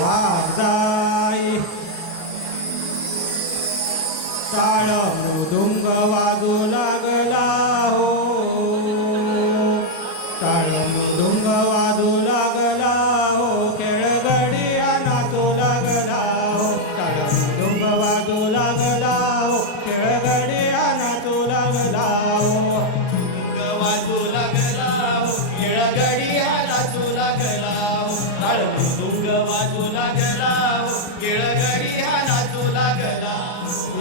वाजाई. टाळ मृदुंग वाजू लागला हो. टाळ मृदुंग वाजू लागला हो. खेळगडी नाचू लागला हो. टाळ मृदुंग वाजू लागला हो. खेळगडिया नाचू लागला हो. मृदुंग वाजू लागला हो, खेळगडिया नाचू लागला हो. टाळ मृदुंग वाजू लागला हो, खेळगडिया नाचू लागला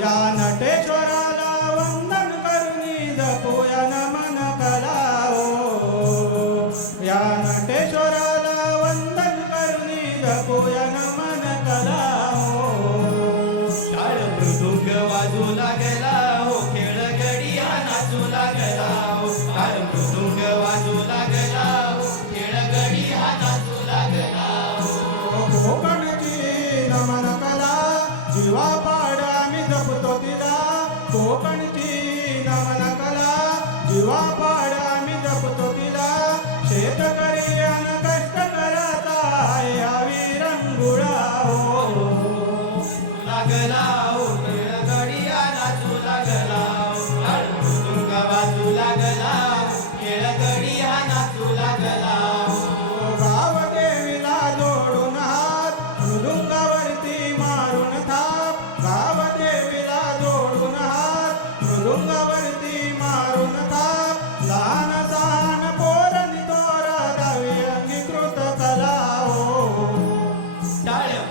या नटेश्वराला वंदन करुनी जपूया नमन कला हो या नटेश्वराला वंदन करुनी जपूया मृदुंगावरती मारून थाप. भाव देवीला जोडून हात. मृदुंगावरती मारून थाप. लहान सहान पोरणी तोरा दावी अंगीकृत कला हो. टाळ्या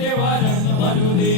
ദേവാലയം മരുതേ